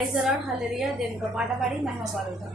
Praise the lord, హల్లెలూయా. దేవునికి ఒక పాట పాడి మహిమ పాడుతాం.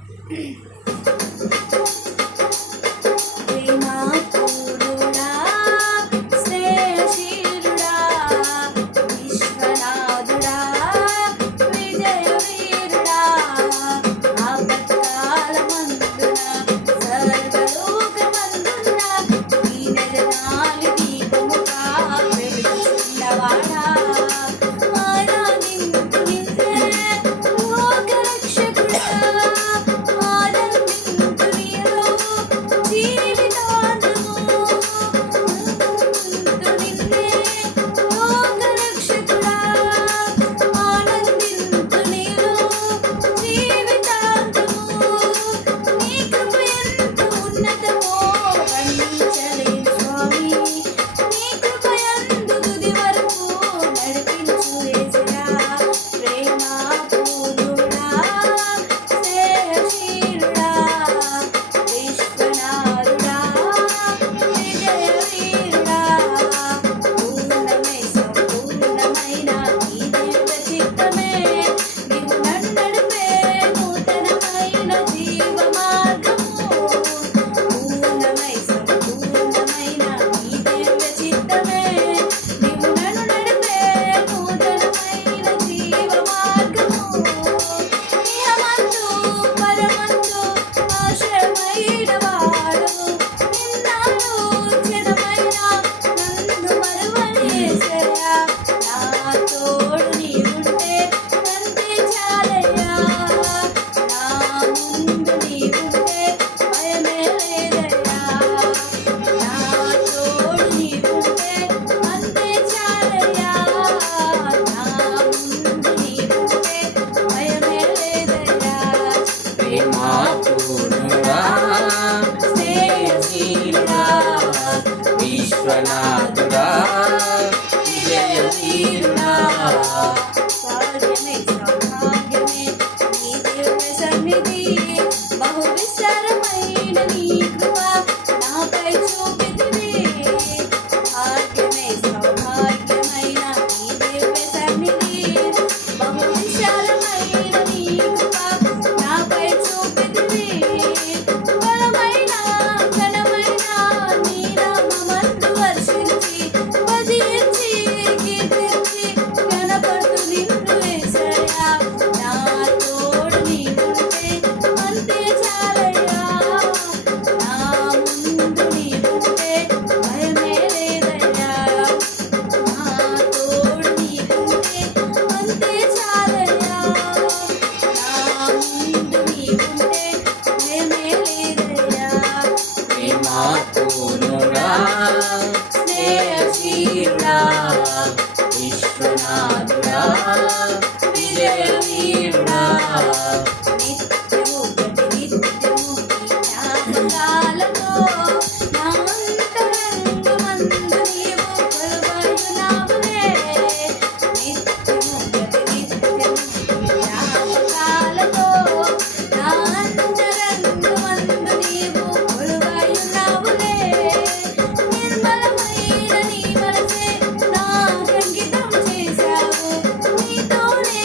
విశ్వనాథుడా విజయవీరుడా సౌర్యమే సౌభాగ్యమే నీ దివ్య సన్నిధి, బహు విస్తారమైన నీ కృప నాపై చూపితివి. భాగ్యమే సౌభాగ్యమైన నీ దివ్య సన్నిధి, బహు విశాలమైన నీ కృప నాపై చూపితివి. బలమైన ఘనమైన నీ నామమందు వర్షించి భజించి కీర్తించి గణపతు నిన్ను యేసయ్యా. నా తోడు నీవుంటే అంతే చాలయ్యా. నా ముందు నీవుంటే భయమే లేదయ్యా. నా తోడు నీవుంటే అంతే చాలయ్యా. నా ముందు నీవుంటే భయమే లేదయ్యా. ప్రేమాపూర్ణుడా స్నేహశీలుడా విశ్వనాథుడా విజయవీరుడా నిత్యము ప్రతినిత్యము నీ జ్ఞాపకాలతో నా అంతరంగమందు నీవు కొలువైయున్నావులే. నిత్యము ప్రతినిత్యము నీ జ్ఞాపకాలతో నా అంతరంగమందు నీవు కొలువైయున్నావులే. నిర్మలమైన నీ మనసే నాకంకితం చేశావు. నీతోనే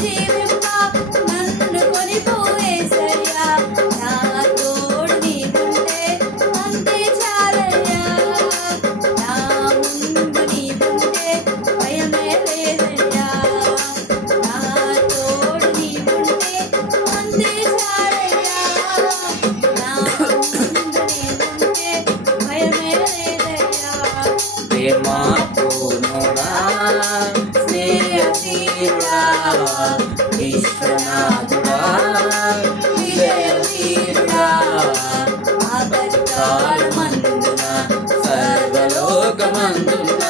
జీవింప నన్ను కొనిపోయేసయ్యా. నా తోడు నీవుంటే అంతే చాలయ్యా. నా ముందు నీవుంటే భయమే లేదయ్యా. నా తోడు నీవుంటే అంతే చాలయ్యా. నా ముందు నీవుంటే భయమే లేదయ్యా. ప్రేమాపూర్ణుడా స్నేహశీలుడా విశ్వనాథుడా విజయవీరుడా ఆపత్కాలమందున సర్వలోకమందున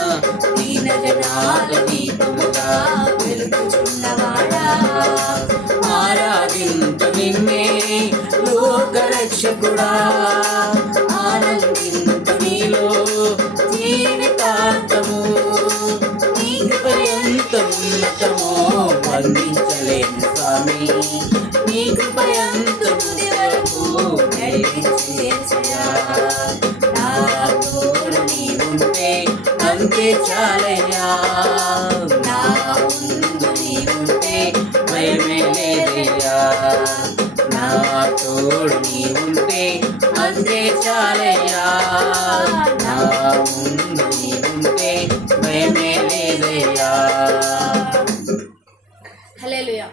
దీన జనాల దీపముగా వెలుగుచున్నవాడా. ఆరాధింతు నిన్నే లోకరక్షకుడా ఆనందింతు నీలో జీవితాంతము నీకు పర్యంతం ఉన్నతమో వర్ణించలేను స్వామి. నీకు పర్యంతం తుది వరకు నడిపించు యేసయ్యా. నా తోడు నీవుంటే అంతే చాలయ్యా. నా ముందు నీవుంటే భయమే లేదయ్యా. నా తోడు నీ ఉంటే అంతే చాలయ్యా. నా ముందు నీ ఉంటే భయమే లేదయ్యా. హల్లెలూయా.